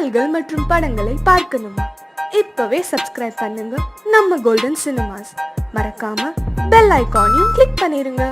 பாடல்கள் மற்றும் படங்களை பார்க்கணுமா? இப்பவே சப்ஸ்கிரைப் பண்ணுங்க நம்ம கோல்டன் சினிமாஸ். மறக்காம பெல் ஐகானையும் கிளிக் பண்ணிருங்க.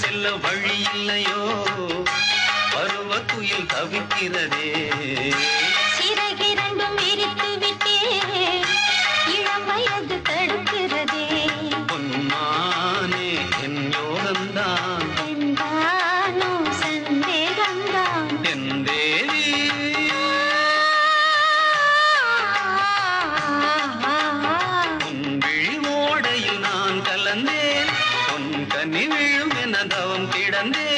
செல்ல வழி இல்லையோ, பருவத்துயில் தவிக்கிறதே. சிறகிரண்டும் விரித்து விட்டே, இளம் வயது தடுக்கிறதே. பொன்மானே என் யோகந்தான், என்றானோ சந்தேகந்தான். என் தேவி உன் விழி ஓடையில் நான் கலந்தேன், உன் கனி விழும் என தவம் கிடந்தேன்.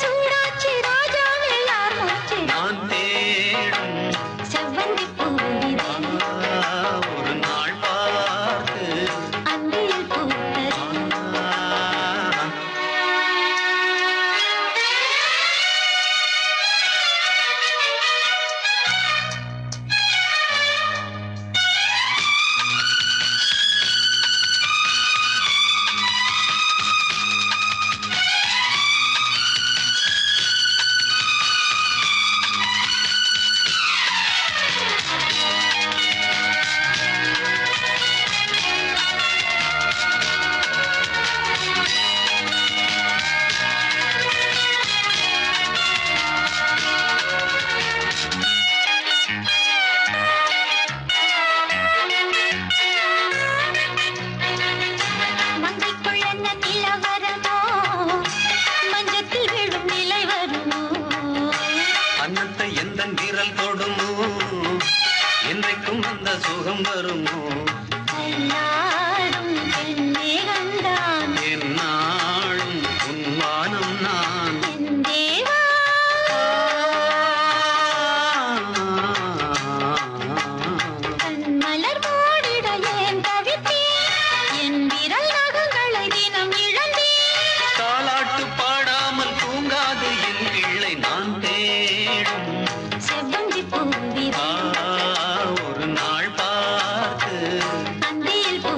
சூடாச்சி ராஜாவே யார் மூச்சு, நான் தேடும் செவ்வந்தி பூவிதே, ஒரு நாள் பார்த்து அந்தியில் பூத்தது. அன்னத்தை எந்த விரல் தொடுமோ, என்றைக்கும் அந்த சுகம் வருமோ. என்னாலும் உன்வானம் நான், தாலாட்டு பாடாமல் தூங்காது என் பிள்ளை. நான் தேடும் ஒரு நாள் பார்த்து அந்தியில் பூ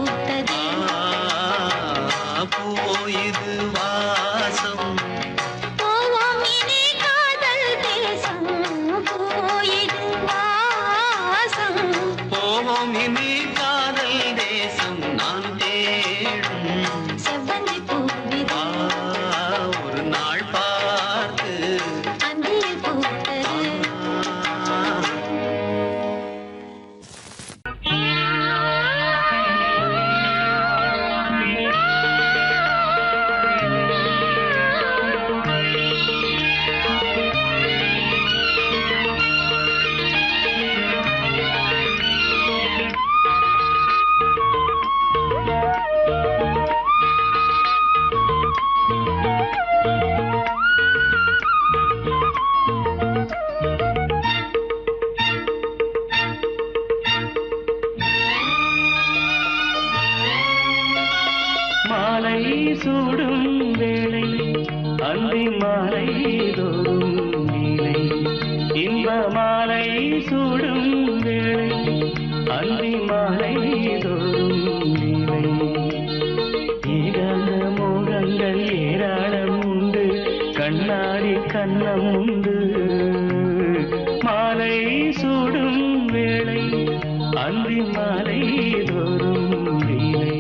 மாலை தோறும் நீலை இன்ப மாலை சூடும் வேளை அந்தி மாலை தோறும் நீலை ஏகாந்த மோகங்கள் ஏராளம் உண்டு கண்ணாடி கண்ணம் உண்டு மாலை சூடும் வேளை அந்தி மாலை தோறும் நீலை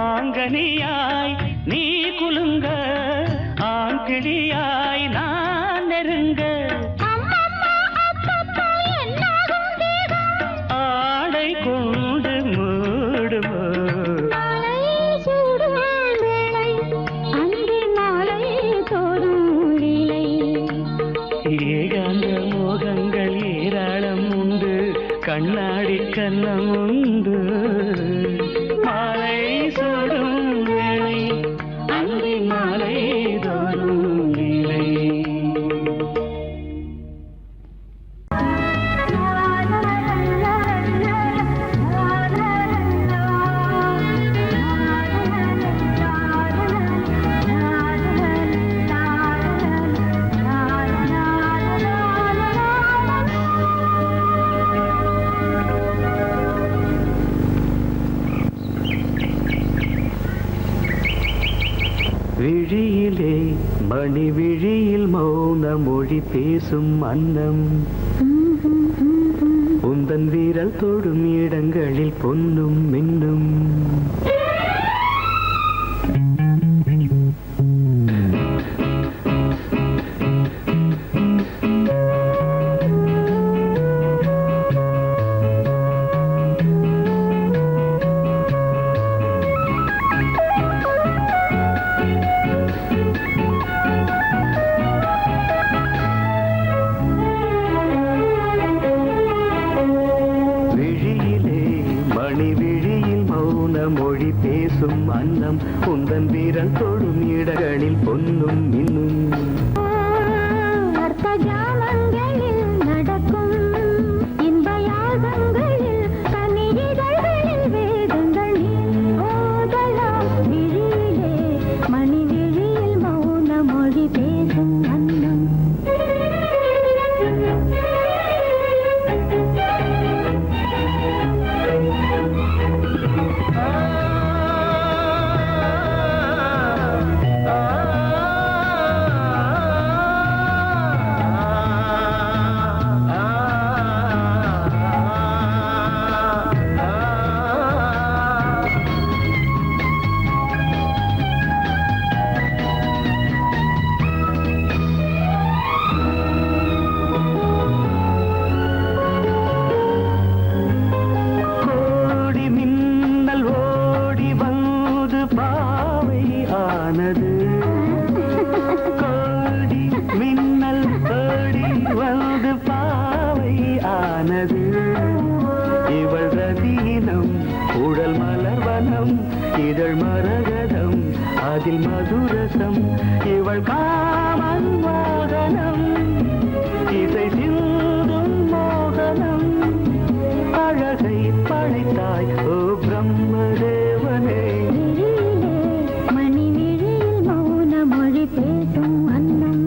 மாங்கனியாய் நீ குலுங்க ஆண்கிளியாய் நான் நெருங்க ஆடை கொண்டு மூடுமோ ஏகாந்த மோகங்கள் ஏராளம் உண்டு கண்ணாடி கண்ணம் உண்டு மாலை சூடும் வேளை அந்தி மாலை தோறும் நிலை விழியிலே மணி விழியில் மௌன மொழி பேசும் அன்னம் உந்தன் வீரல் தொடும் இடங்களில் பொன்னும் மின்னும் மொழி பேசும் அன்னம் உந்தன் வீரல் தொடும் இடங்களில் பொன்னும் மின்னும் அர்த்த ஜாமங்களில் நடக்கும் இன்ப யாகங்களில் கனியிதழ்களில் வேதங்கள் இதழ் மரகதம் அதில் மதுரசம் இவள் காமன் மோகனம் இசை சிந்தும் மோகனம் அழகை படைத்தாய் ஓ பிரம்மதேவனே மணி விழியில் மௌன மொழி பேசும் அன்னம்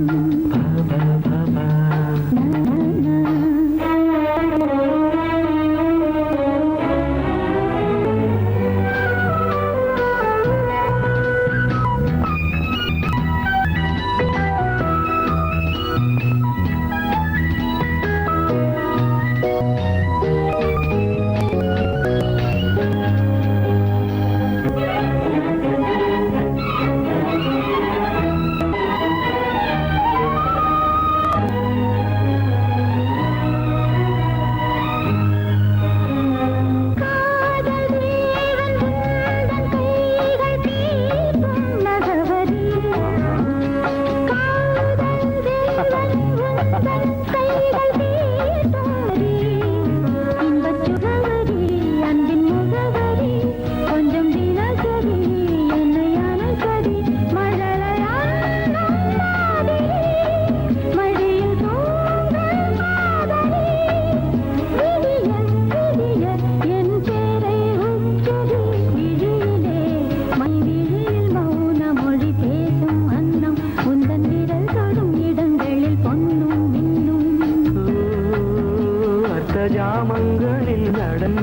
ஜாமங்களில் நடன்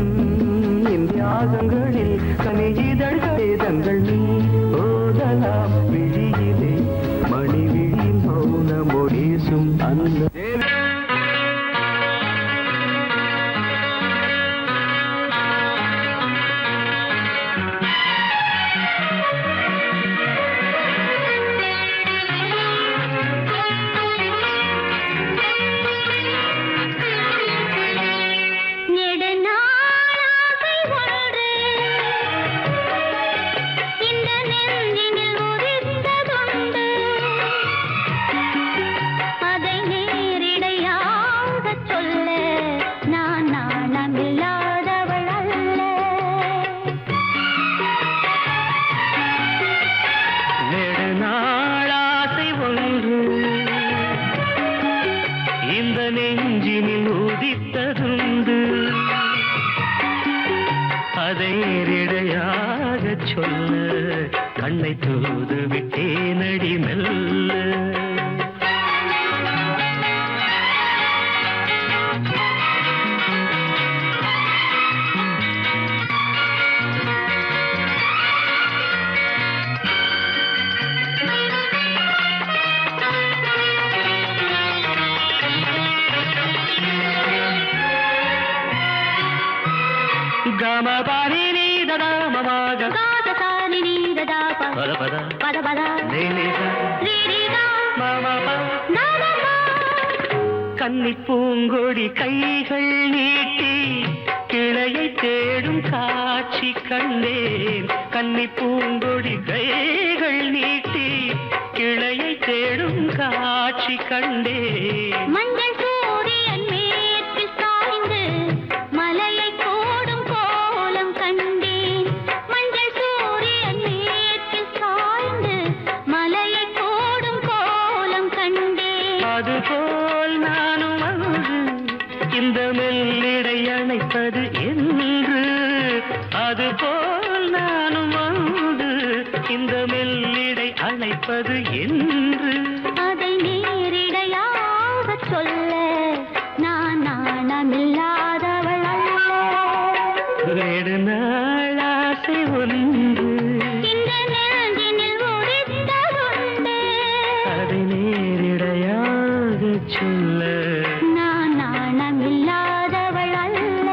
இந்தியாகங்களில் கனியிதழ்களே தங்கள் நீ ஓதலாம் விழியிலே மணி விழியில் மௌன மொழிசும் அந்த நெஞ்சினில் உதித்ததுண்டு அதை நேரிடையாக சொல்ல கண்ணை தூது விட்டேனடி மெல்ல గమ పాని నీ దద మమగ గాద సాని నీ దద పద పద పద పద నీ నీ రీ రీ గా మమ ప నా నా கன்னி பூங்கொடி கைகள் நீட்டி கிளையை தேடும் காட்சி கண்டேன் கன்னி பூங்கொடி கைகள் நீட்டி கிளையை தேடும் காட்சி கண்டேன் மஞ்சள் சூரியன் மேற்கு சாய்ந்து மலையை கோடும் கோலம் கண்டேன் மஞ்சள் சூரியன் மேற்கு சாய்ந்து மலையை கோடும் கோலம் கண்டேன் அதுபோல் நானும் வந்து இந்த மெல்லிடை அணைப்பது என்று அதுபோல் நானும் வந்து இந்த மெல்லிடை அணைப்பது என்று அதை நேரிடையாக சொல்ல நான் நாணமில்லாதவள் அல்ல நெடுநாள் ஆசை ஒன்று இந்த நெஞ்சினில் உதித்ததுண்டு அதை நேரிடையாக சொல்ல நான் நாணமில்லாதவள் அல்ல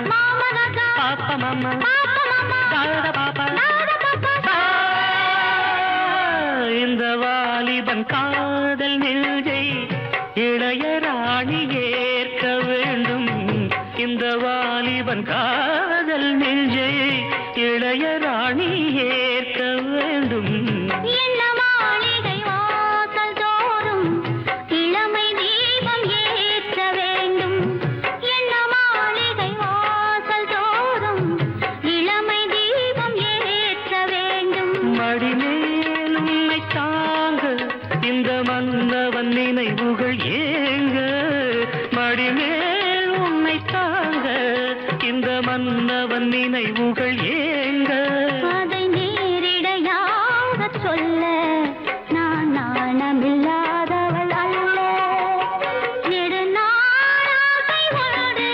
Papa mama, da da papa, in the வாலிபன் காதல் நெஞ்சை இளைய ராணி ஏற்க வேண்டும். இந்த வாலிபன் காதல் நெஞ்சை இளைய ராணி ஏற்க வேண்டும். என்ன மாளிகை வாசல் தோறும் இளமை தீபம் ஏற்ற வேண்டும். என்ன மாளிகை வாசல் தோறும் இளமை தீபம் ஏற்ற வேண்டும். மடிமேல் உன்னை தாங்க இந்த மன்னவன் நினைவுகள் ஏங்க. மடிமேல் உன்னை தாங்க இந்த மன்னவன் நினைவுகள் ஏங்க. அதை நேரிடையாக சொல்ல நான் நாணமில்லாதவள் அல்ல. நெடுநாளாகை உண்டு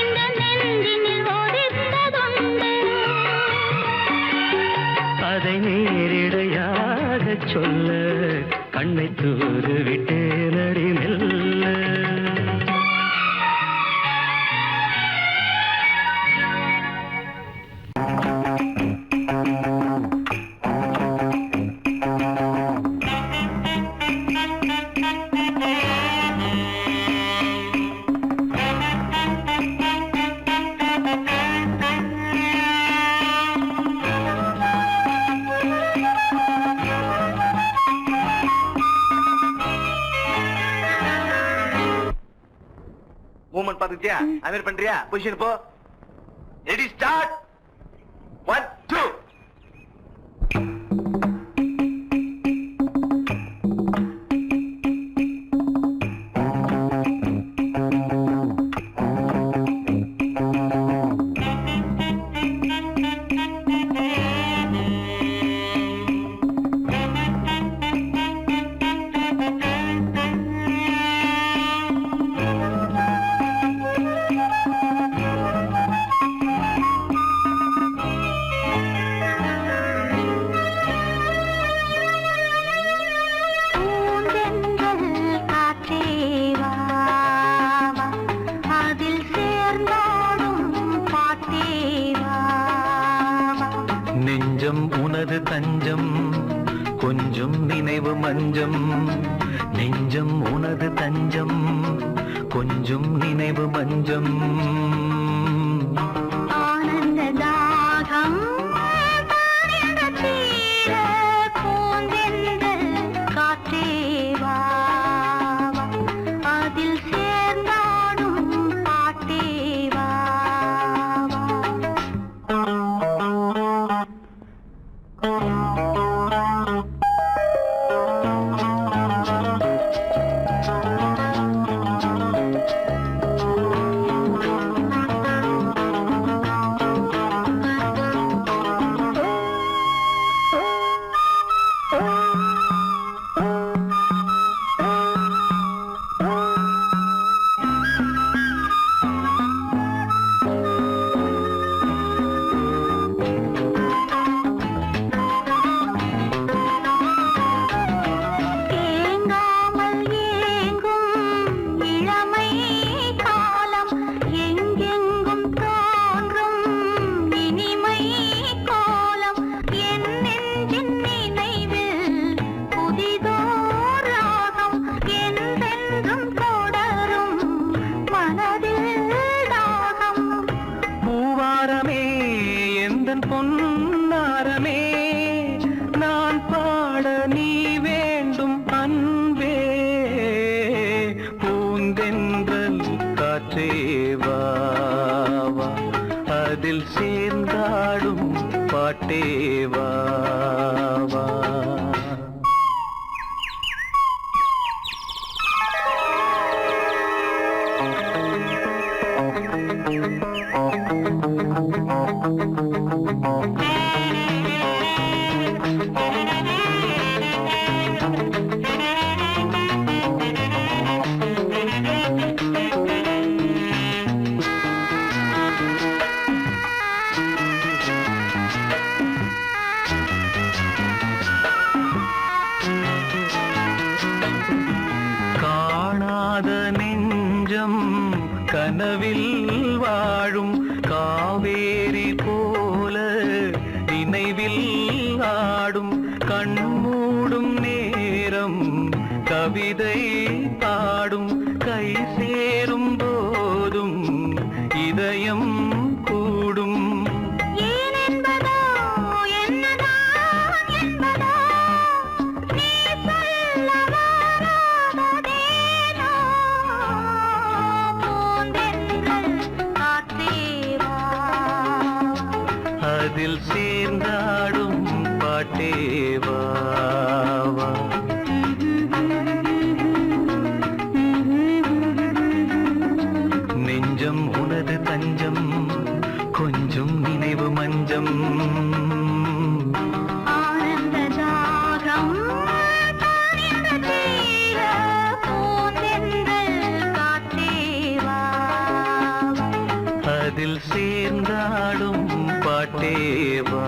இந்த நெஞ்சினில் ஒதித்ததுண்டு. அதை நேரிடையாக சொல்ல கண்ணை தூது விட்டு நடி மெல்ல. மூமெண்ட் பாத்துக்கிட்டியா? அமீர் பண்றியா? பொசிஷன் போ. Ready start. 1 2. நெஞ்சம் உனது தஞ்சம் கொஞ்சம் நினைவு மஞ்சம். நெஞ்சம் உனது தஞ்சம் கொஞ்சம் நினைவு மஞ்சம். ஆனந்த தாகம் தீர பூந்தென்றல் காற்றே வா வா. அதில் சேர்ந்தாடும் பாட்டே வா வா. ஏங்காமல் ஏங்கும் இளமை காலம் எங்கெங்கும் தோன்றும் இனிமை கோலம் என் நெஞ்சின் நினைவில் கண்மூடும் நேரம் கவிதை பாடும் கை சேரும் போதும் இதயம் கூடும் ஏனென்பதோ என்னதான் என்பதோ நீ சொல்ல வராததேனோ பூந்தென்றல் காற்றேவா அதில் சேர்ந்தாடும் பாட்டேவா நெஞ்சம் உனது தஞ்சம் கொஞ்சம் நினைவு மஞ்சம் ஆனந்த தாகம் தானிந்த தீர பூந்தென்றல் காற்றேவா அதில் சேர்ந்தாடும் பாட்டேவா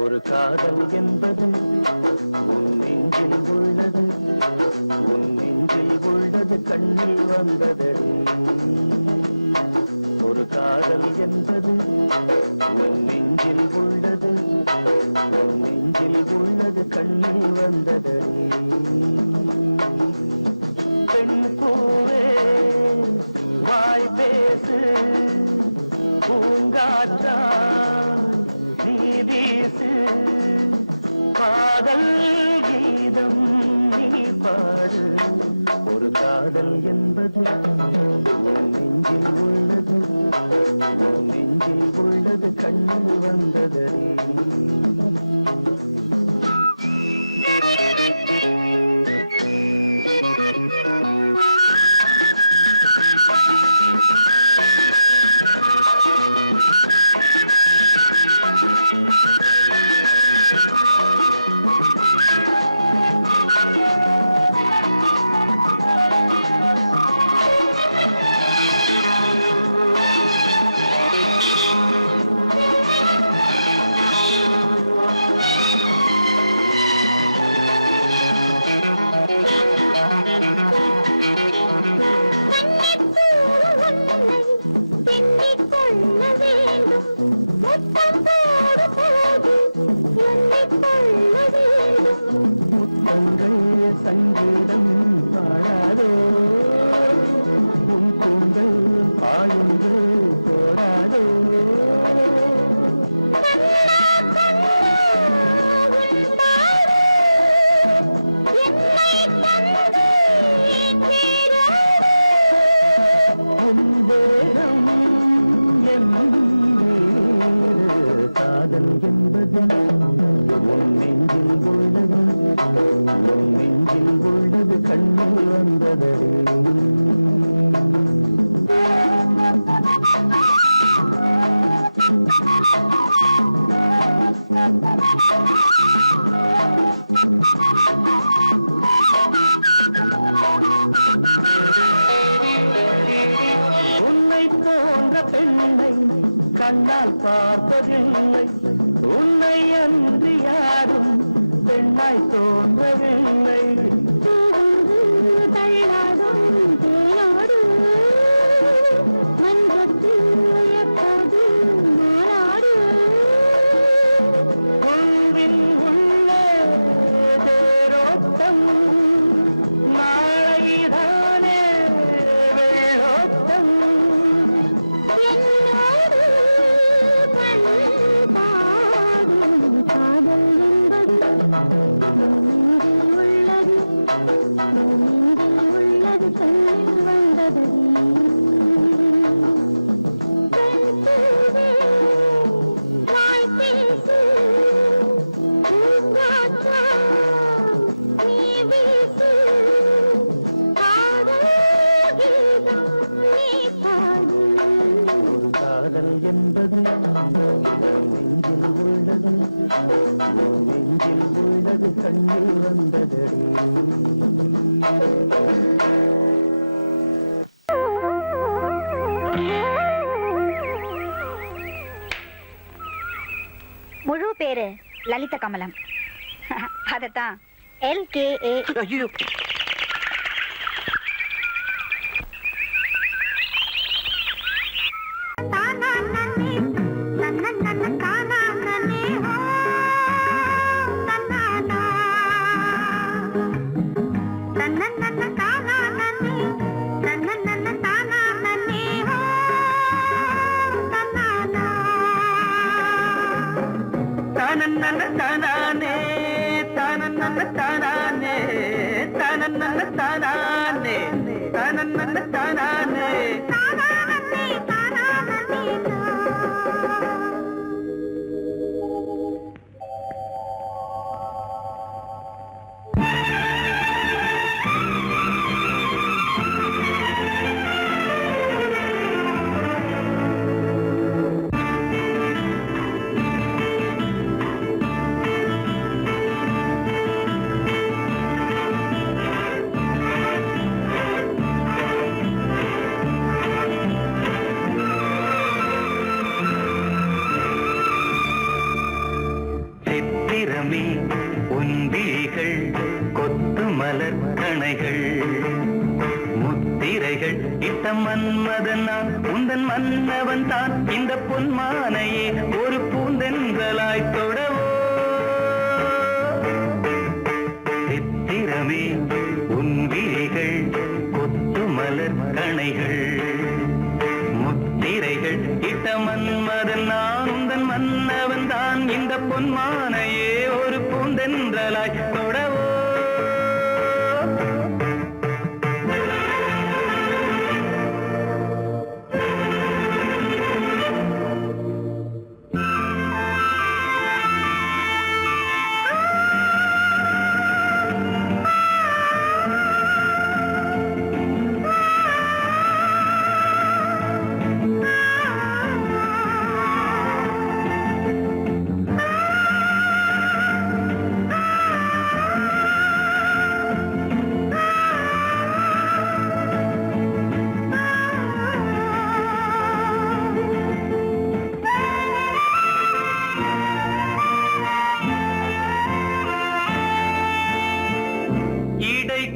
ஒரு காதல் என்பது உன் நெஞ்சில் உள்ளது, உன் நெஞ்சில் உள்ளது கண்ணில் வந்ததடி. ஒரு காதல் என்பது உன் நெஞ்சில் உள்ளது, உன் நெஞ்சில் உள்ளது கண்ணில் வந்ததடி. பெண் பூவே வாய் பேசு, பூங்காற்றாய் நீ வீசு, காதல் கீதம் நீ பாடு. ஒரு காதல் என்பது உன் நெஞ்சில் உள்ளது, உன் நெஞ்சில் உள்ளது கண்ணில் வந்ததடி. முத்தங்கள் சங்கீதம் பாடாதோ, உன் கூந்தல் ஆயுங்கள் போடாதோ. உந்தேகம் என் காதல் என்பது உன் நெஞ்சில் உள்ளது, உன் நெஞ்சில் உள்ளது கண்ணில் வந்ததடி. உன்னை போன்ற பெண்ணை கண்ணால் பார்த்ததில்லை, உன்னை அன்றி யாரும் பெண்ணாய் தோன்றவில்லை. தள்ளாடும் தேனாடு மன்றத்தில் எப்போது மாறாடு. கொள்வில் உள்ள தேரோட்டம் நாளைதானே வெள்ளோட்டம். என்னோடு பாடும் காதல் என்பது உள்ளது, பாடு ஒரு காதல் என்பது நெஞ்சில் உள்ளது நெஞ்சில் உள்ளது கண்ணில் வந்தது முழு பேரு லலித கமலம். அதத்தான் LKA. ஐயோ தானே தானே தானே தானே சித்திரமே உந்திகள் கொத்து மலர் கணைகள் முத்திரைகள் இட்ட மன்மதன் நான் உந்தன் மன்னவன் தான் இந்த பொன்மானையே ஒரு பூந்தென்றலாய் தொடவோ சித்திரமே உந்திகள் கொத்து மலர் கணைகள் முத்திரைகள் இட்ட மன்மதன் நான் உந்தன் மன்னவன் தான் இந்த பொன்மானையே ஒரு பூந்தென்றலாய் தொடவோ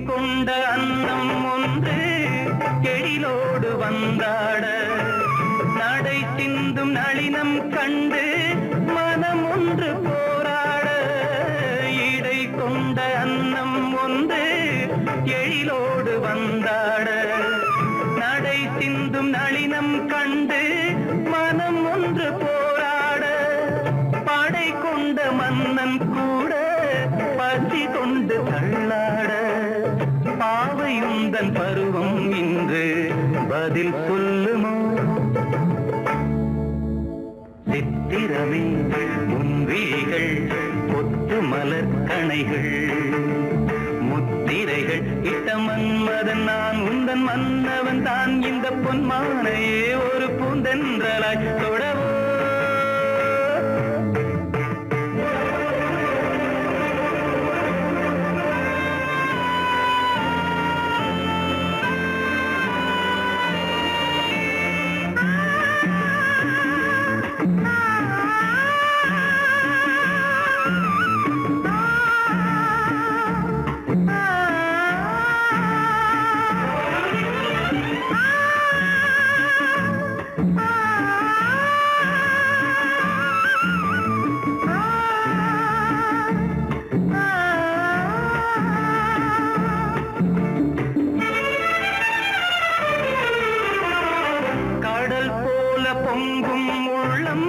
கொண்ட அன்னம் ஒன்று எழிலோடு வந்தாட நடை சிந்தும் நளினம் கண்டு மனம் ஒன்று போராட இடை கொண்ட அன்னம் ஒன்று எழிலோடு வந்தாட நடை சிந்தும் நளினம் கண்டு மனம் ஒன்று போராட படை கொண்ட மன்னன் கூட பசி கொண்டு தள்ளாட பாவையுந்தன் பருவம் இன்று பதில் சொல்லுமோ சித்திரமே முன்விழிகள் கொத்து மலர் கணைகள் முத்திரைகள் இட்ட மன்மதன் நான் உந்தன் மன்னவன் தான் இந்த பொன்மானையே ஒரு பூந்தென்றலாய் தொடவோ பொங்கும் உள்ளம்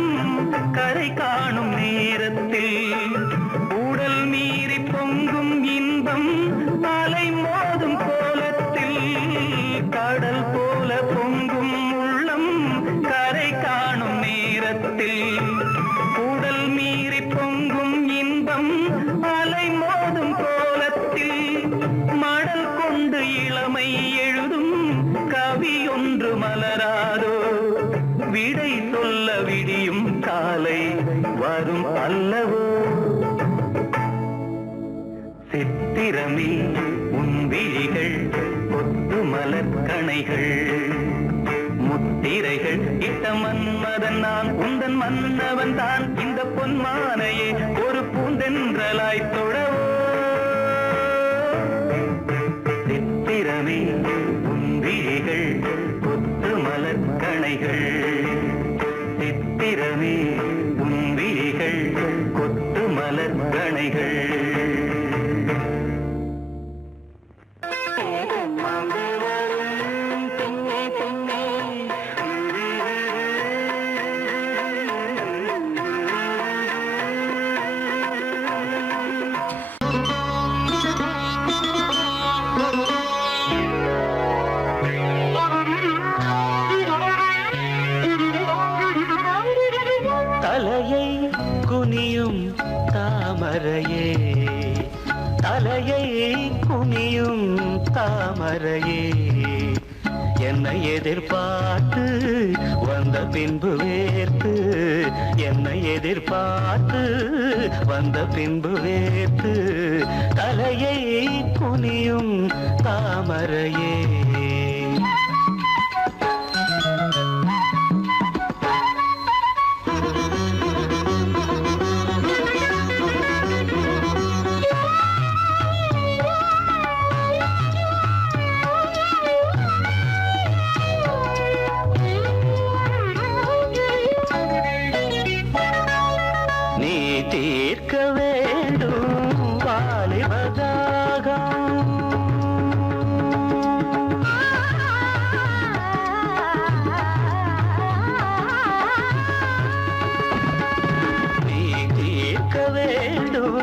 கரை காணும் நேரத்தில் உடல் மீறி பொங்கும் இன்பம் அலை மோதும் கோலத்தில் கடல் போல பொங்கும் உள்ளம் கரை காணும் நேரத்தில் உடல் மீறி பொங்கும் இன்பம் அலை மோதும் கோலத்தில் மடல் கொண்டு இளமை எழுதும் கவி ஒன்று மலராதோ விடை சொல்ல விடியும் காலை வரும் அல்லவோ சித்திரமே உன் விழிகள் கொத்து மலர்கணைகள் முத்திரைகள் இட்ட மன்மதன் நான் உந்தன் மன்னவன் தான் இந்த பொன்மானையே ஒரு பூந்தென்றலாய் தொழவோ சித்திரமே உன் விழிகள் கொத்து மலர்கணைகள் சித்திரமே உன் விழிகள் கொத்து மலர்கணைகள் தலையை குனியும் தாமரையே தலையை குனியும் தாமரையே என்னை எதிர்பார்த்து வந்த பின்பு வேர்த்து என்னை எதிர்பார்த்து வந்த பின்பு வேர்த்து தலையை குனியும் தாமரையே தீர்க்க வேண்டும் வாலிபதாகம் நீ தீர்க்க வேண்டும்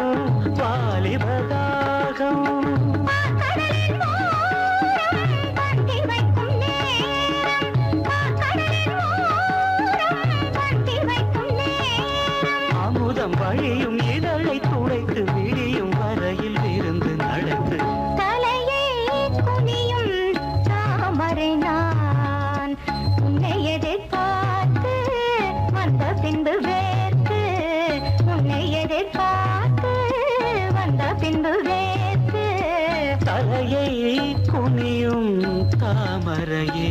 வாலிபதாகம் வழியும் இதழை துடைத்து விடியும் வரையில் இருந்து நடத்து தலையை குனியும் தாமரை நான் உன்னை எதிர்பார்த்து வந்த பின்பு வேர்த்து உன்னை எதிர்பார்த்து வந்த பின்பு வேர்த்து தலையை குனியும் தாமரையே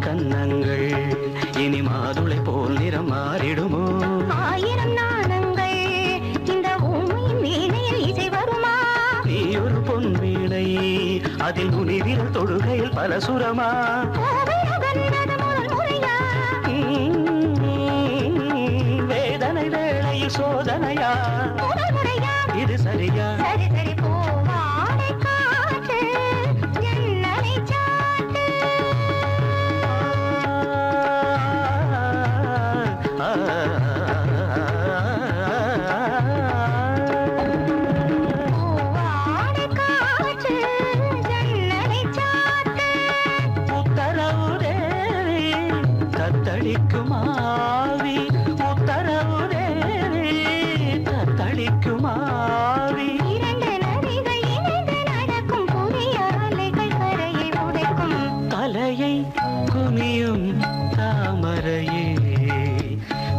கண்ணங்கள் இனி மாதுளை போல் நிறம் மாறிடுமோ ஆயிரம் நாணங்கள் இந்த ஊமையின் வீணையில் இசை வருமா நீ ஒரு பொன் வீணை அதில் நுனிவிரல் தொடுகையில் பல சுரமா வேதனை வேளையில் சோதனையா இது சரியா சரி சரி போவாடை காற்று ஜன்னலை சாட்டு போவாடை காற்று ஜன்னலை சாட்டு உத்தரவு தேவி தத்தளிக்கும் ஆவி உத்தரவு தேவி தத்தளிக்கும் ஆவி இரண்டு நதிகள் இணைந்து நடக்கும் புதிய அலைகள் கரையை உடைக்கும் தலையை குனியும் தாமரையே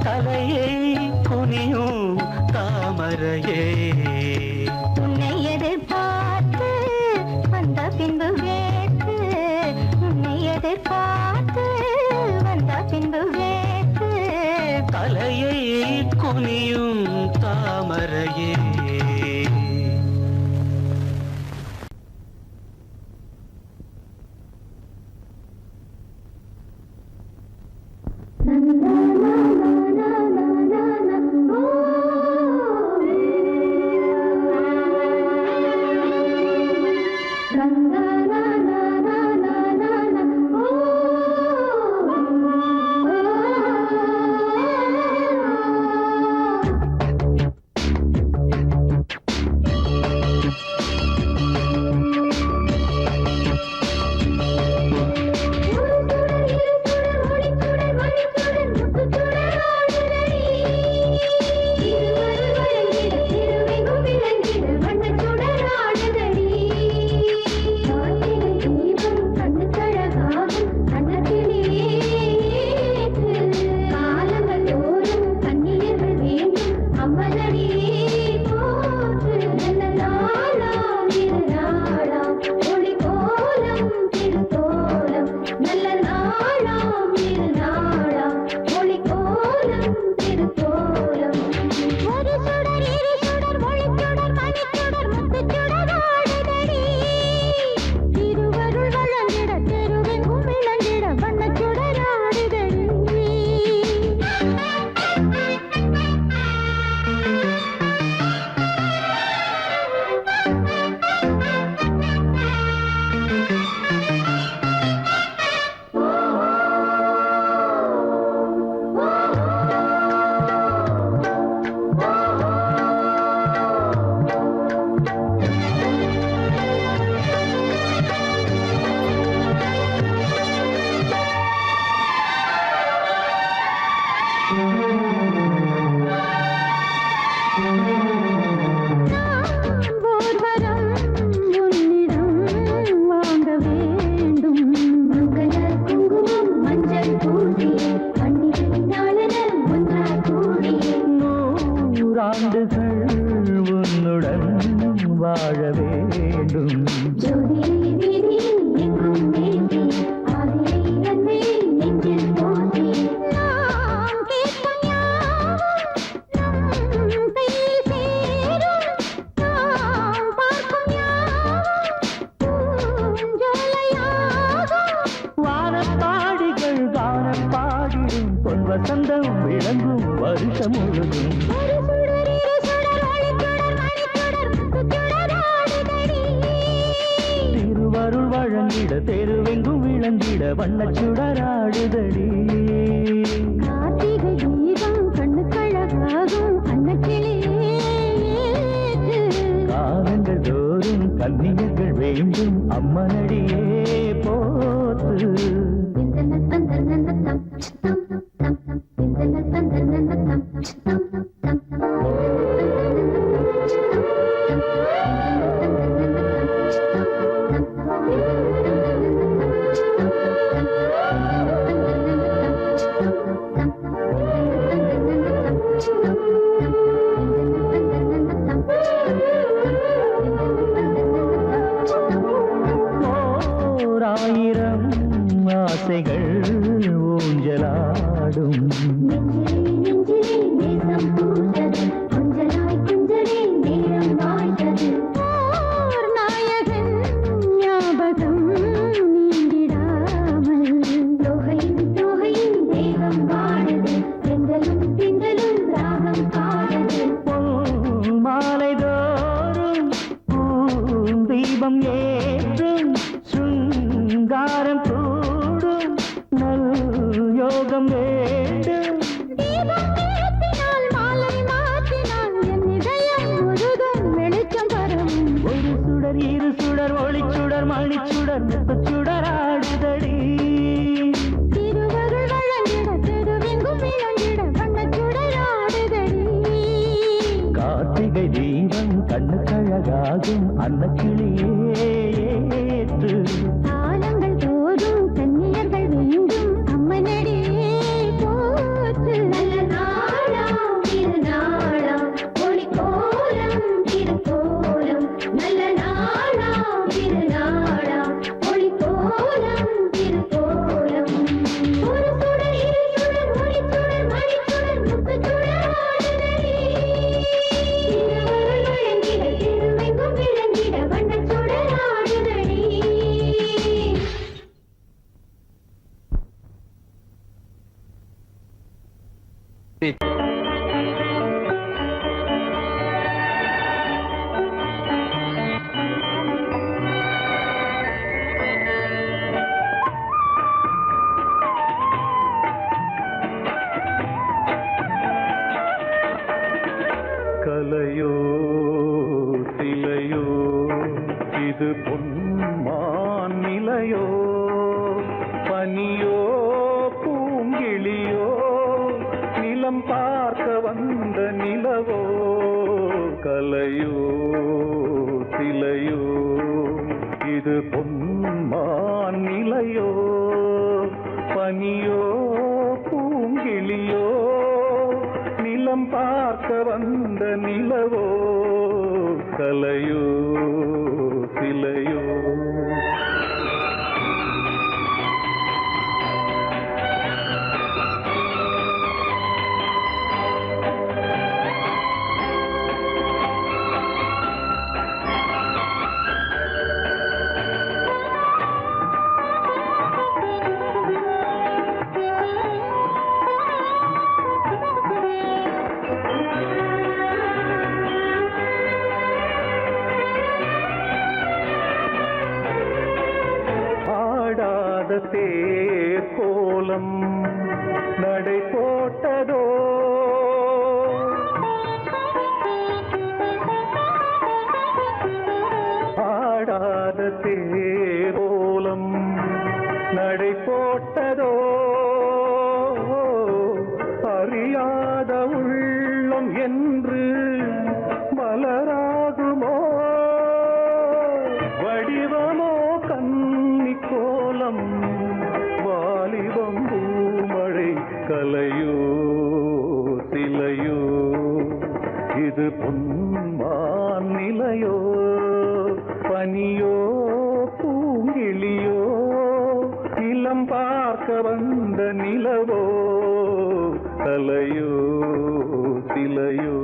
தலையை குனியும் தாமரையே உன்னை எதிர்பார்த்து வந்த பின்பு வேர்த்து உன்னை எதிர்பார்த்து வந்த பின்பு வேர்த்து தலையை குனியும் தாமரையே na na na na na na na அம்மனடி போற்று நல்ல நாளாம் இரு நாளாம் ஒளி கோலம் திருக்கோலம் நல்ல நாளாம் இரு நாளாம் ஒளி கோலம் திருக்கோலம் ஒரு சுடர் இரு சுடர் ஒளிச்சுடர் மணிச்சுடர் முத்துச்சுடர் ஆடுதடி திருவருள் வழங்கிட தெருவெங்கும் விளங்கிட வண்ணச்சுடர் ஆடுதடி ஓர்வரம் உன்னிடம் வாங்க வேண்டும் மங்கள குங்குமம் மஞ்சள் பூசி பண்டிகை நாளெல்லாம் ஒன்றாய் கூடி நூறாண்டுகள் உன்னுடன் வாழ வேண்டும் ஜோதியை வீதியில் எங்கும் ஏந்தி ஆதியை அன்னை நெஞ்சில் போசி நாம் கேட்கும் யாவும் நம் கையில் சேரும் நாம் பார்க்கும் யாவும் பூஞ்சோலையாகும் வானப்பாடிகள் கானம் பாடிடும் பொன் வசந்தம் விளங்கும் வருஷம் முழுதும் ஒரு சுடர் இரு சுடர் ஒளிச்சுடர் மணிச்சுடர் முத்துச்சுடர் ஆடுதடி திருவருள் வழங்கிட தெருவெங்கும் விளங்கிட வண்ணச்சுடராடுதடி கார்த்திகை தீபம் கண்ணுக்கழகாகும் அன்னக்கிளியே காலங்கள் தோறும் கன்னியர்கள் வேண்டும் அம்மனடியே போற்று ஓராயிரம் ஆசைகள் ஊஞ்சலாடும் நெஞ்சிலே நேசம் பூத்தது கொஞ்சலாய் கொஞ்சலே நேரம் வாய்த்தது ஓர் நாயகன் ஞாபகம் நீங்கிடாமல் தோகையின் தோகையின் தேகம் வாடுது தென்றலும் திண்டலும் ராகம் பாடுது மாலை தோறும் தீபம் ஏற்றும் சுங்காரம் கூடும் நல் யோகம் வேண்டும் தீபம் ஏற்றினால் மாலை மாற்றினால் என் இதயம் முழுதும் வெளிச்சம் வரும் ஒரு சுடர் இரு சுடர் ஒளிச்சுடர் மணிச்சுடர் முத்துச்சுடர் ஆடுதடி திருவருள் வழங்கிட தெருவெங்கும் விளங்கிட வண்ணச்சுடர் ஆடுதடி கார்த்திகை தீபம் கண்ணுக்கழகாகும் அன்னக்கிளியே ஏற்று காலங்கள் தோறும் கன்னியர்கள் வேண்டும் அம்மனடியே போற்று நல்ல நாளாம் இரு நாளாம் ஒளி கோலம் திருக்கோலம் நல்ல நாளாம் இரு நாளாம் ஒளி கோலம் திருக்கோலம் ஒரு சுடர் இரு சுடர் ஒளிச்சுடர் மணிச்சுடர் முத்துச்சுடர் ஆடுதடி திருவருள் வழங்கிட திருவெங்கும் விளங்கிட வண்ணச்சுடர் ஆடுதடி கலையோ சிலையோ இது பொன்மான் நிலையோ பனியோ பூங்கிளியோ நிலம் பார்க்க வந்த நிலவோ கலையோ சிலையோ இது பொன்மான் நிலையோ பனியோ பூங்கிளியோ நிலம் பார்க்க வந்த நிலவோ கலையோ சிலையோ தேர் கோலம் நடை போட்டதோ ஆடாத தேர் கோலம் நடை போட்டதோ அறியாத உள்ளம் என்று மலராகுமோ வடிவமோ கன்னி கோலம் வாலிபம் பூமழை கலையோ சிலையோ இது பொன்மான் நிலையோ பனியோ பூங்கிளியோ நிலம் பார்க்க வந்த நிலவோ கலையோ சிலையோ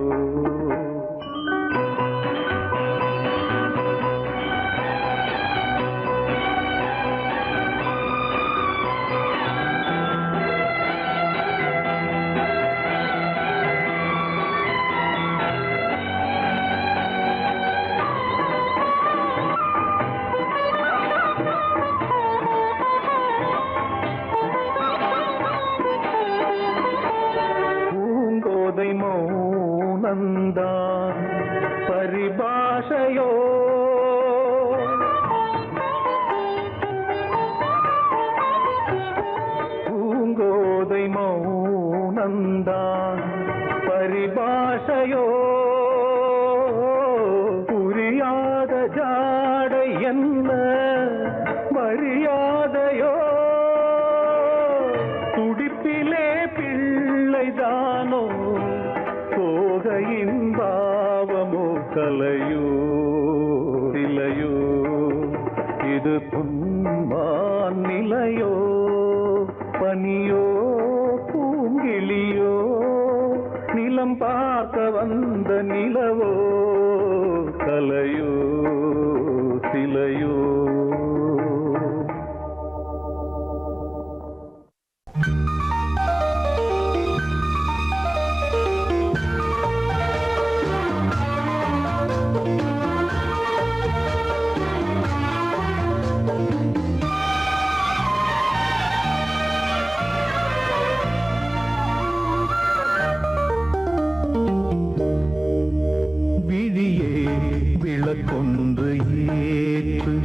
மௌனந்தான் பரிபாஷையோ பூங்கோதை மௌனந்தான் பரிபாஷையோ புரியாத ஜாடை என்ன மரியாதையோ துடிப்பிலே பிள்ளைதானோ போகையின் பாவமோ கலையோ சிலையோ இது பொன்மான் நிலையோ பனியோ பூங்கிளியோ நிலம் பார்க்க வந்த நிலவோ கலையோ சிலையோ விழியே விளக்கொன்று ஏற்று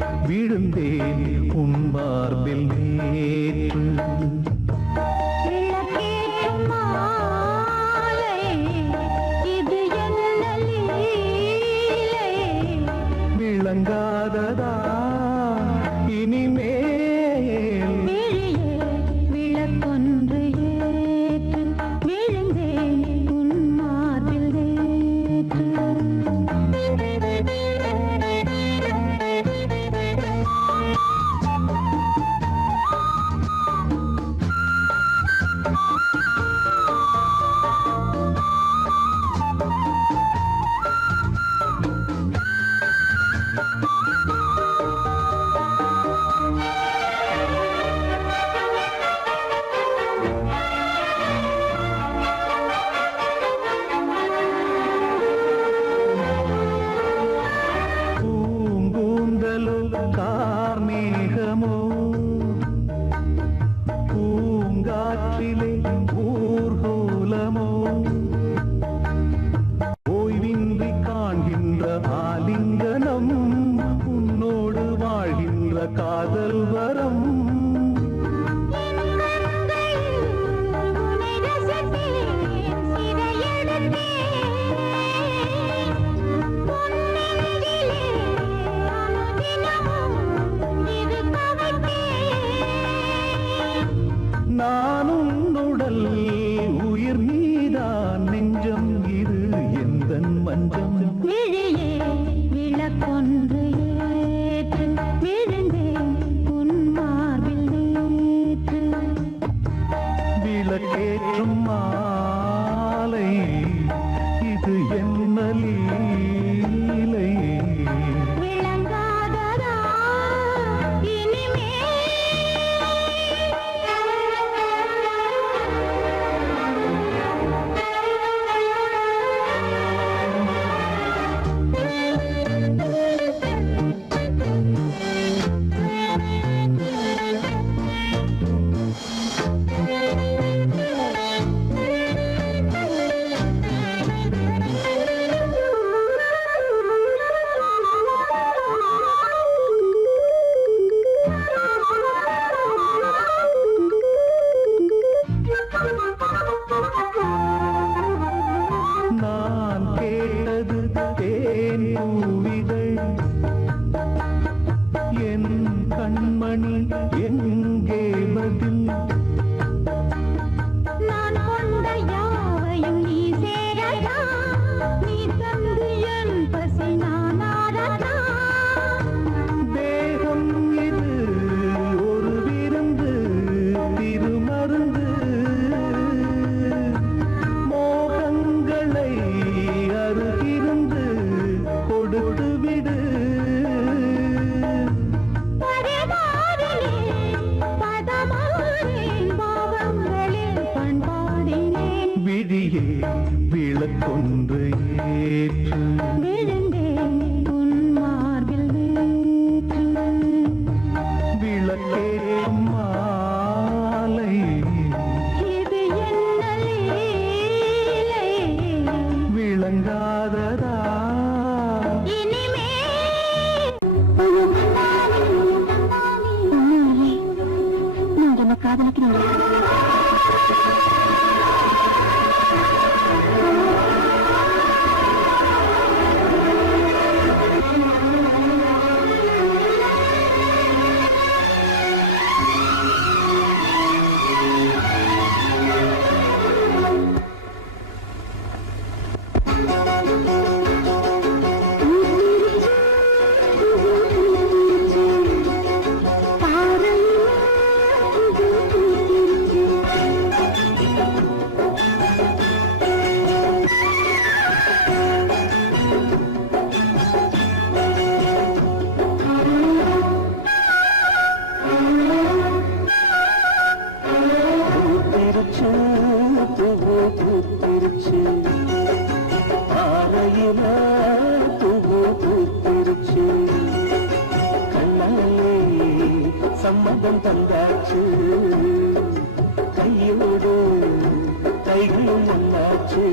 தேன் பூவிகள் என் கண்மணி எங்கே பதில் நான் கொண்ட யாவையும் நீ சேரதா நீ தந்து என் பசி நான் ஆரதா தேகம் இது ஒரு விருந்து திருமருந்து மோகங்களை அருகிருந்து கொடுத்து விடு விழியே விளக்கொன்று ஏற்று விளக்கேற்றும் மாலை விளங்காததா நீங்க என்ன காதலிக்கிறீங்களா பூத்திருச்சு பூவு பூத்திருச்சு பாறையில பூவு பூத்திருச்சு கண்ணாலே சம்மதம் தந்தாச்சு கையோடு கைகளும் ஒன்னாச்சு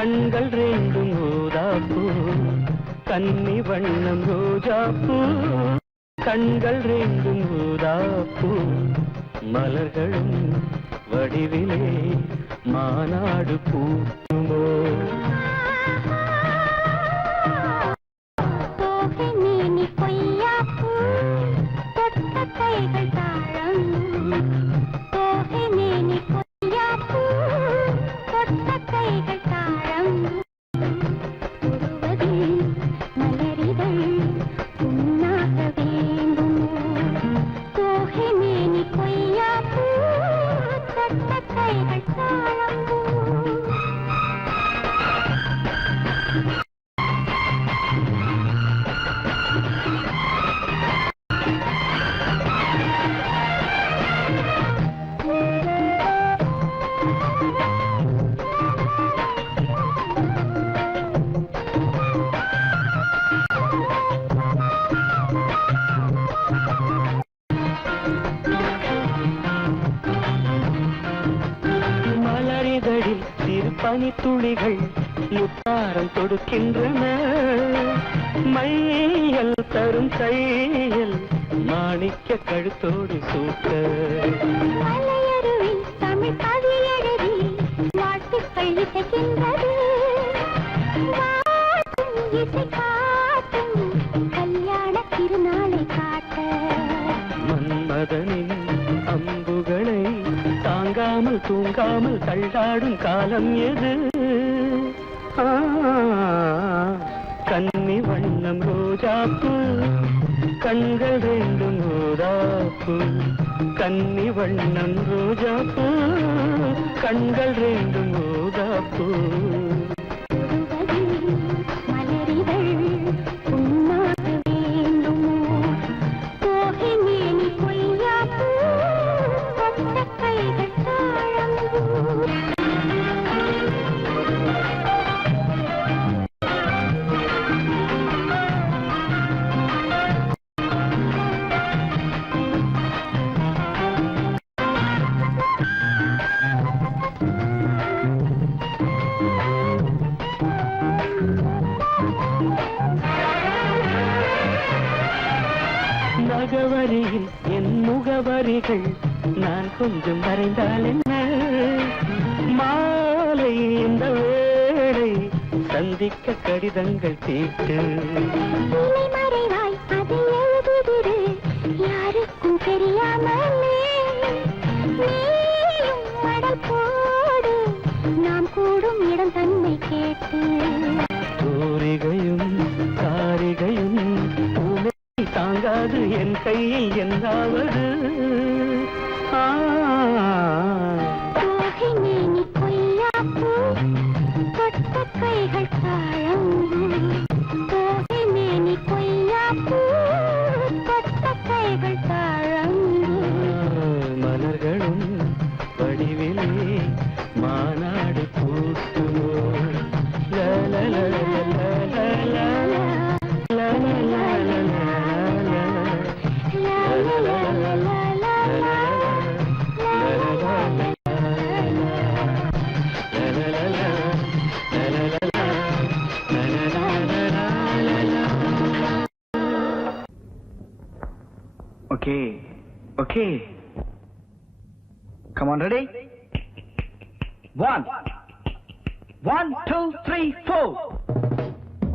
கண்கள் ரெண்டும் ஊதாப்பூ கன்னி வண்ணம் ரோஜாப்பூ கண்கள் ரெண்டும் ஊதாப்பூ மலர்களும் வடிவிலே மாநாடு பூக்குமோ தோகைமேனி கொய்யாப்பூ தொட்ட கைகள் தாழம் தோகைமேனி கொய்யாப்பூ தொட்ட கைகள் தாழம் தொடுவதில் மலரிதழ் உண்ணாக வேண்டுமோ தோகைமேனி கொய்யாப்பூ தொட்ட கைகள் தாழம் மலரிதழில் சிறு பனித்துளிகள் முத்தாரம் தொடுக்கின்றன மையல் தரும் கையில் மாணிக்க கழுத்தோடு சூட்ட மலையருவி தமிழ் கவி எழுதி வாழ்த்துக்கள் இசைக்கின்றது வாழ்த்தும் இசை காட்டும் கல்யாண திருநாளை காட்ட மன்மதனின் அம்புகளை தாங்காமல் தூங்காமல் தள்ளாடும் காலம் எது கன்னி வண்ணம் ரோஜாப்பூ கண்கள் ரெண்டும் ஊதாப்பூ கன்னி வண்ணம் ரோஜாப்பூ கண்கள் ரெண்டும் ஊதாப்பூ தொடுவதில் மலரிதழ் உண்ணாக வேண்டுமோ தோகைமேனி கொய்யாப்பூ தொட்ட கைகள் தாழம் நகவரியில் என் முகவரிகள் நான் கொஞ்சம் வரைந்தால் என்ன மாலை இந்த வேளை சந்திக்க கடிதங்கள் தீட்டு இலை மறைவாய் அதை எழுதுதிரு யாருக்கும் தெரியாமலே நீயும் மடல் போடு நாம் கூடும் இடம் தன்னை கேட்டு தூரிகையும் காரிகையும் பூனை தாங்காது என் கையில் என்னாவது தோகைமேனி கொய்யாப்பூ தொட்ட கைகள் தாழம் தோகைமேனி கொய்யாப்பூ தொட்ட கைகள் தாழம் மலர்களும் வடிவிலே மாநாடு பூக்குமோ Okay. Come on, ready? 1, 2, 3, 4.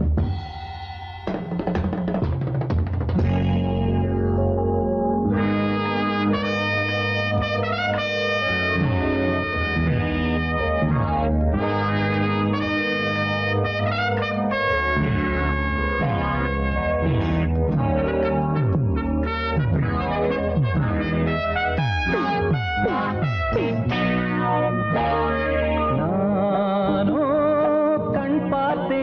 நானோ கண் பார்த்து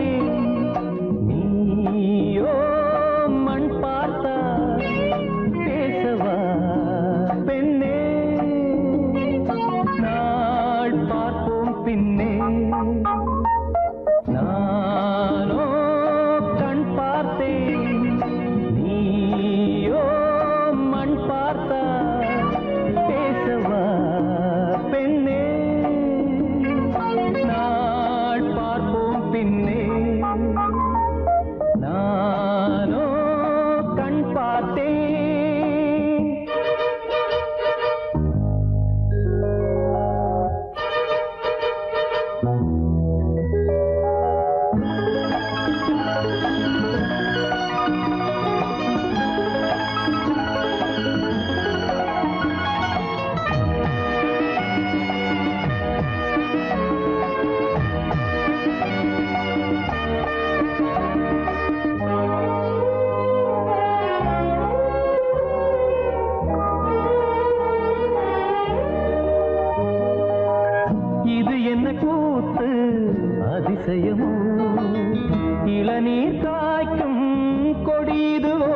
புரியுதுவோ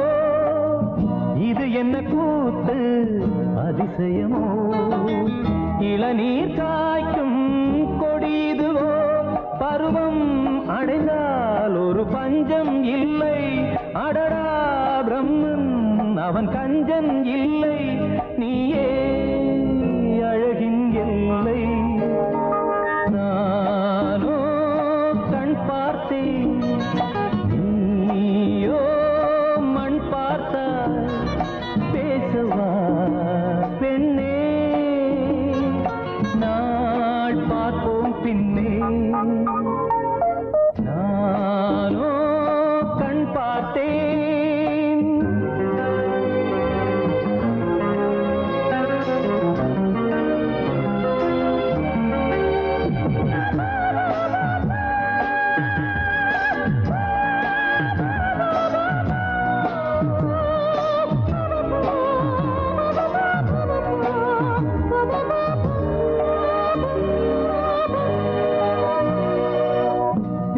இது என்ன கூத்து அதிசயமோ இளநீர் காய்க்கும் கொடியுதுவோ பருவம் அடைந்தால் ஒரு பஞ்சம் இல்லை அடடா பிரம்மன் அவன் கஞ்சன் இல்லை நீயே அழகின் எல்லை நானோ கண் பார்த்தேன் நீயோ மண் பார்த்தாய் பேசவா பெண்ணே நாள் பார்ப்போம் பின்னே நானோ கண் பார்த்தேன்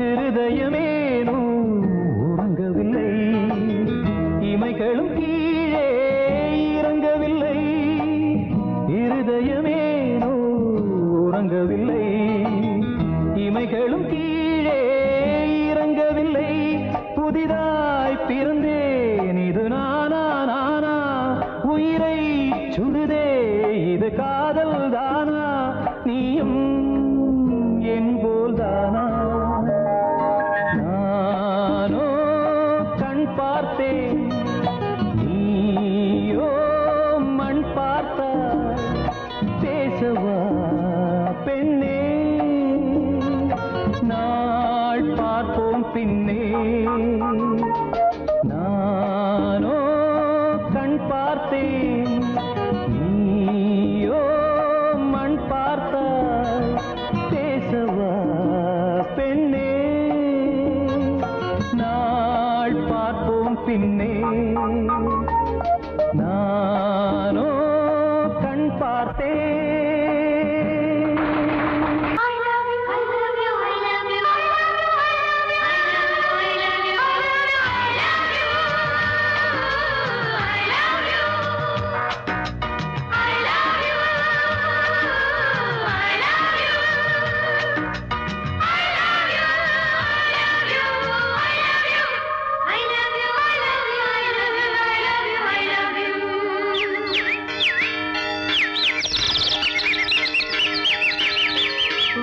இருதயமேனோ உறங்கவில்லை இமைகளும் கீழே இறங்கவில்லை இருதயமேனோ உறங்கவில்லை இமைகளும் கீழே இறங்கவில்லை புதிதாய் பிறந்தேன் இது நானா நானா உயிரை சுடுதே இது காதல் தானா நீயும் என் போல்தானா நானோ கண் பார்த்தேன் நீயோ மண் பார்த்தாய் பேசவா பெண்ணே நாள் பார்ப்போம் பின்னே நானோ கண் பார்த்தேன் நீயோ மண் பார்த்தாய் பேசவா பெண்ணே நாள் பார்ப்போம் பின்னே நானோ கண் பார்த்தேன்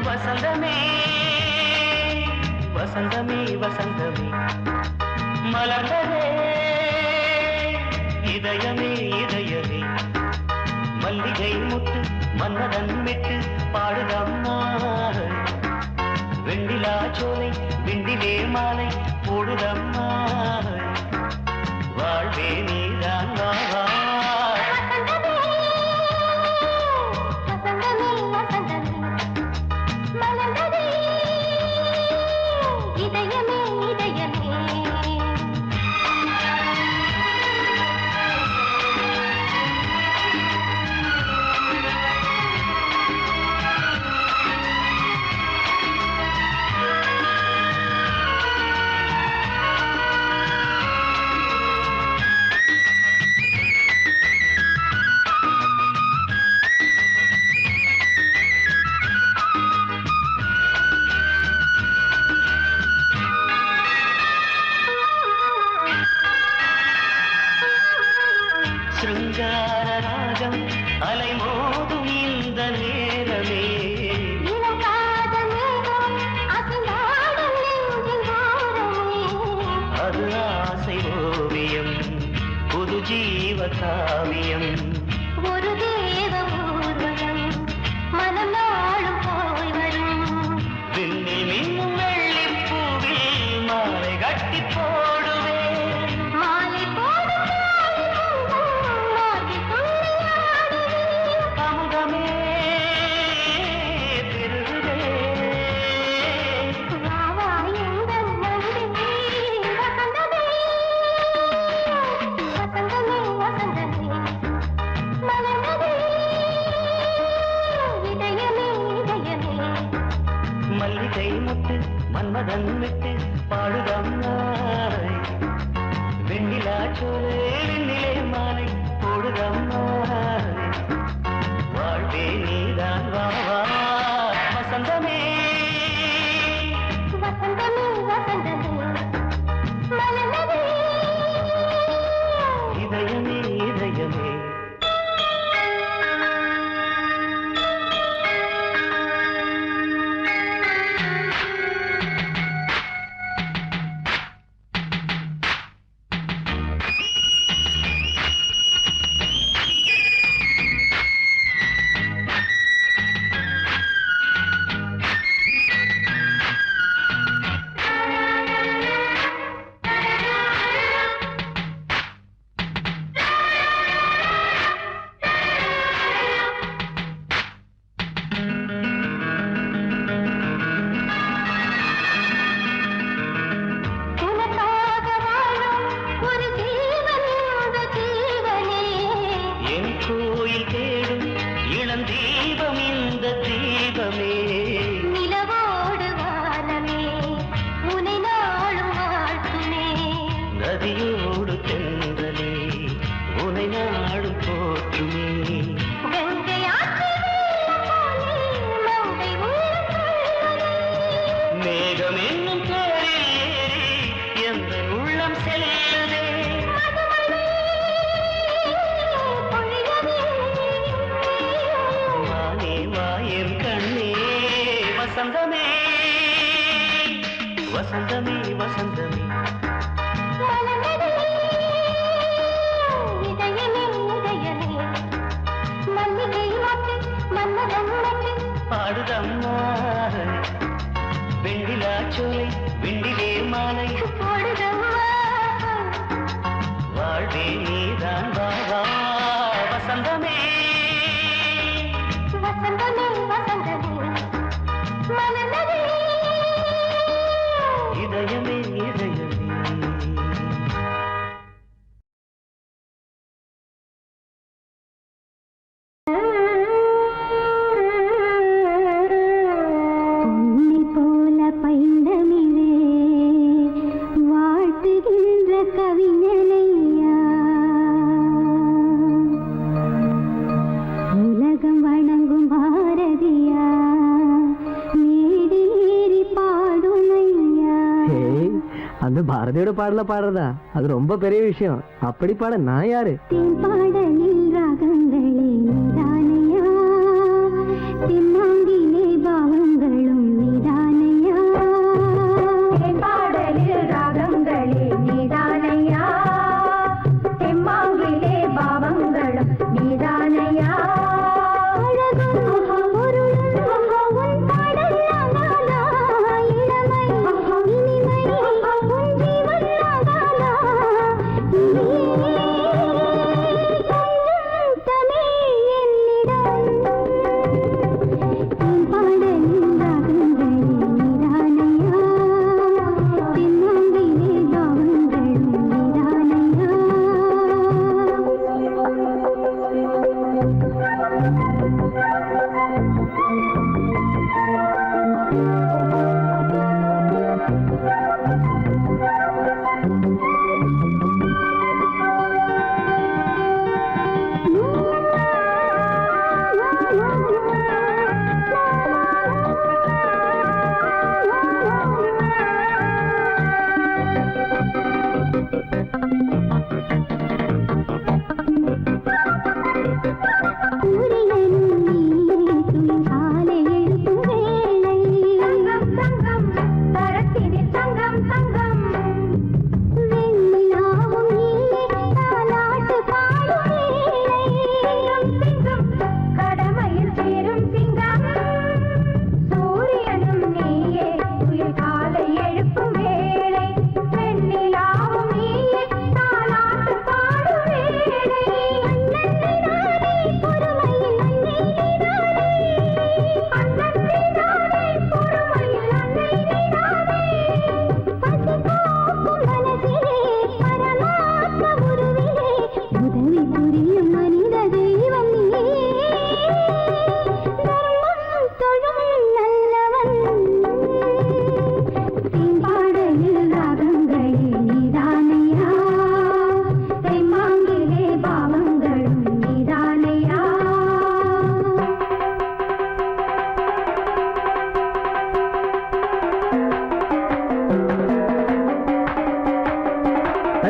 வசந்தமே வசந்தமே வசந்தமே மலர்ந்ததே இதயமே இதயமே மல்லிகை முட்டு மன்னதன் விட்டு பாடுதம்மா வெண்ணிலா சோலை வெண்டிலே மாலை போடுதம்மா வாழ்வே நீதான் வா சிருங்கார ராகம் அலைமோதும் இந்த நேரமே அது ஆசை ஓவியம் புது ஜீவ காவியம் ஒரு தேவ ஊர்வலம் மனம் நாளும் போய் வரும் விண்ணில் மின்னும் வெள்ளிப் பூவில் மாலை கட்டி போடுவேன் மாலை போடும் மாலை துள்ளியாடுவேன் அமுதமே திருடுதே வாவா எங்கள் நன்றி வசந்தமே வசந்தமே வசந்தமே மலர்ந்ததே வெண்ணிலா சோலை வெண்ணிலே மாலை போடுதம்மா வாழ்வே நீதான் வா வா வசந்தமே வசந்தமே வசந்தமே மலர்ந்ததே இதயமே இதயமே உனக்காக வாழும் ஒரு ஜீவன் இந்த ஜீவனே என் கோயில் தேடும் இளம் தீபம் இந்த தீபமே நிலவோடு வானமே உனை நாளும் வாழ்த்துமே நதியோடு தென்றலே உனை நாடும் போற்றுமே கங்கை ஆற்று வெள்ளம் போலே மங்கை உள்ளம் கொள்வதே மேகம் என்னும் பேரில் ஏறி எந்த உள்ளம் செல்லுதே மதுமழை பொழியவே வானே வாயன் கண்ணே வசந்தமே வசந்தமே வசந்தமே மலர்ந்ததே இதயமே இதயமே மல்லிகை மொட்டு மன்மதன் மொட்டு பாடுதம்மா வெண்ணிலா சோலை வெண்ணிலே மாலை போடுதம்மா வாழ்வே நீதான் வா வா வசந்தமே வசந்தமே வசந்தமே மலர்ந்ததே இதயமே இதயமே பொன்னி போல பைந்தமிழே வாழ்த்துகின்ற கவிஞனையா உலகம் வணங்கும் பாரதியா மேடேறி பாடுமையா அந்த பாரதியோட பாடல பாடுறதா அது ரொம்ப பெரிய விஷயம். அப்படி பாட நான் யாரு? தென் பாடலில் ராகங்களே நீதானையா தென்னாங்கிலே பாவங்களும் நீதானையா தென் பாடலில் ராகங்களே நீதானையா தெம்மாங்கிலே பாவங்களும் நீதானையா அழகும் பொருளும் உன் பாடல் ஆகாதா இளமை இனிமை உன் ஜீவன் ஆகாதா கொஞ்சம் தமிழ்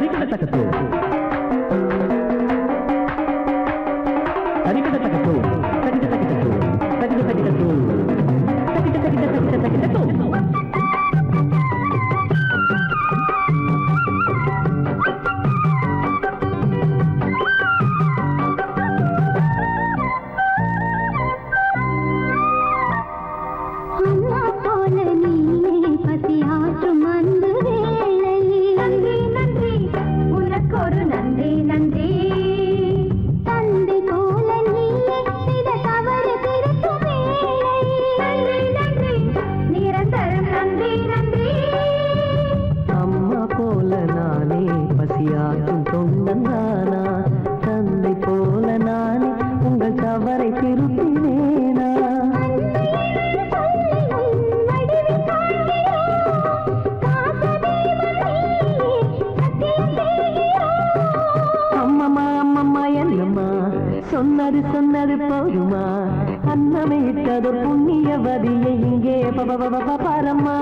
தரிக்கட தக்கத்தோ தரிக்கட தக்கத்தோ தக்கிட்ட தக்கிட்டோ தக்கிட்ட தக்கிட்டோ தக்கிட்ட தக்கிட்ட தக்கிட்ட தக்கிட்டோ சொன்னது சொன்னது போதுமா அன்னமே இட்டது புண்ணியவதியை இங்கே பரமா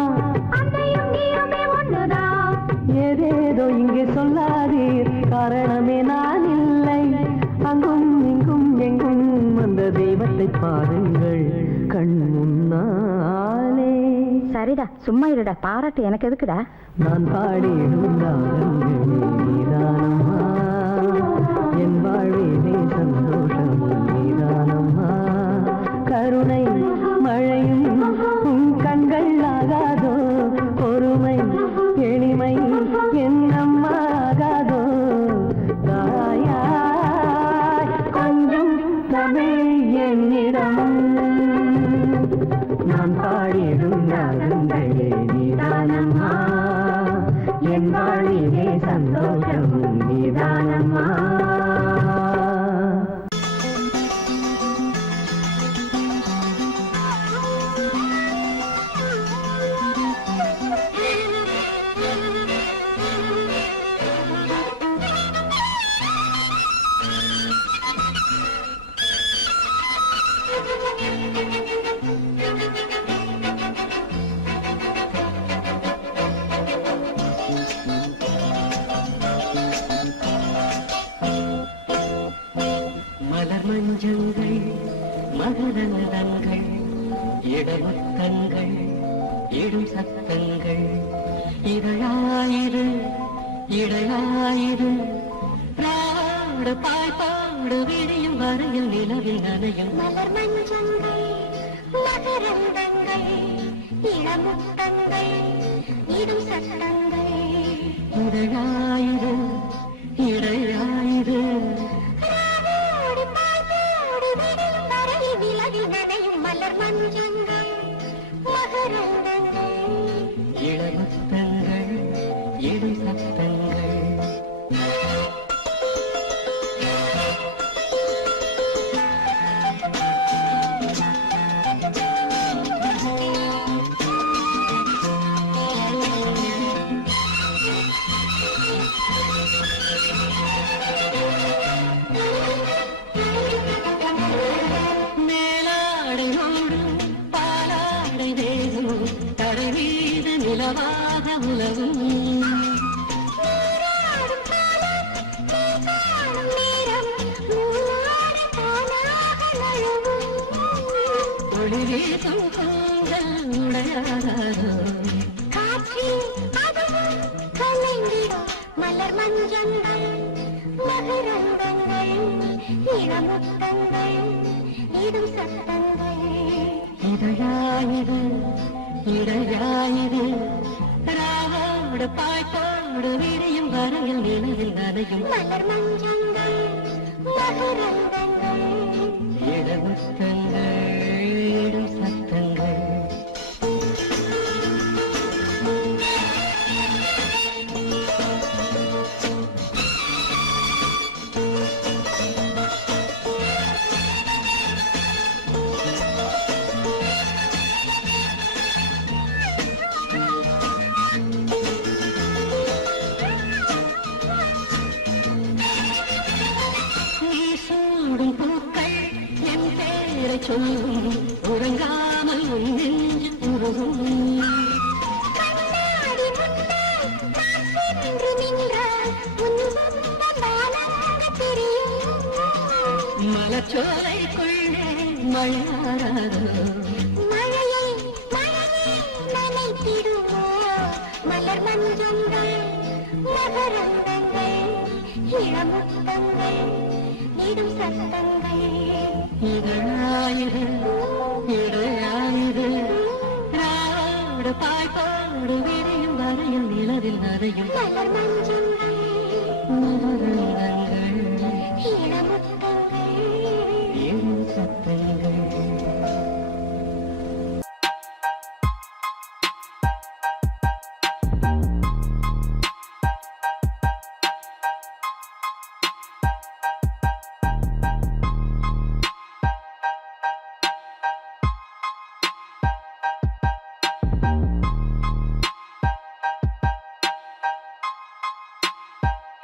ஏதேதோ இங்கே சொல்லாதீர் காரணமே நான் இல்லை அங்கும் இங்கும் எங்கும் அந்த தெய்வத்தை பாருங்கள் கண் முன்னாலே. சரிடா சும்மா இருடா, பாராட்டு எனக்கு எதுக்குடா? நான் பாடிடும் நீதானம்மா என் வாழ்விலே சந்தோஷம் நீதானம்மா கருணை மழையும் உன் கண்கள் ஆகாதோ பொறுமை எளிமை என்னம்மா ஆகாதோ தாயாய் கொஞ்சம் தமிழ் என்னிடம் நான் பாடிடும் ராகங்களே நீதானம்மா என் வாழ்விலே சந்தோஷம் நீதானம்மா. மலர் மஞ்சங்கள் மகரந்தங்கள் இடமுத்தங்கள் இடும் சத்தங்கள் இதழாயிரு இடையாயிரு ராடு பாய்பாடு விடியும் வரையில் நிலவில் நனையும் மலர் மஞ்சங்கள் மகரந்தங்கள் இளமுத்தங்கள் இடும் சத்தங்கள் இதழாயிரு இடையாயிரு மலர் மஞ்சங்கள் மகரந்தங்கள் இளமுத்தங்கள் இடும் சத்தங்கள் மலர் மஞ்சங்கள் மகரந்தங்கள் இளமுத்தங்கள் இடும் சத்தங்கள் இதழாயிரு இடையாயிரு ராவோடு பாய்ப்போடு விரியும் வரையில் நினைவில் நனையும் மலர் மஞ்சங்கள் மகரந்தங்கள் இளமுத்தங்கள் இடும் சத்தங்கள் சோலைக்குள்ளே மழை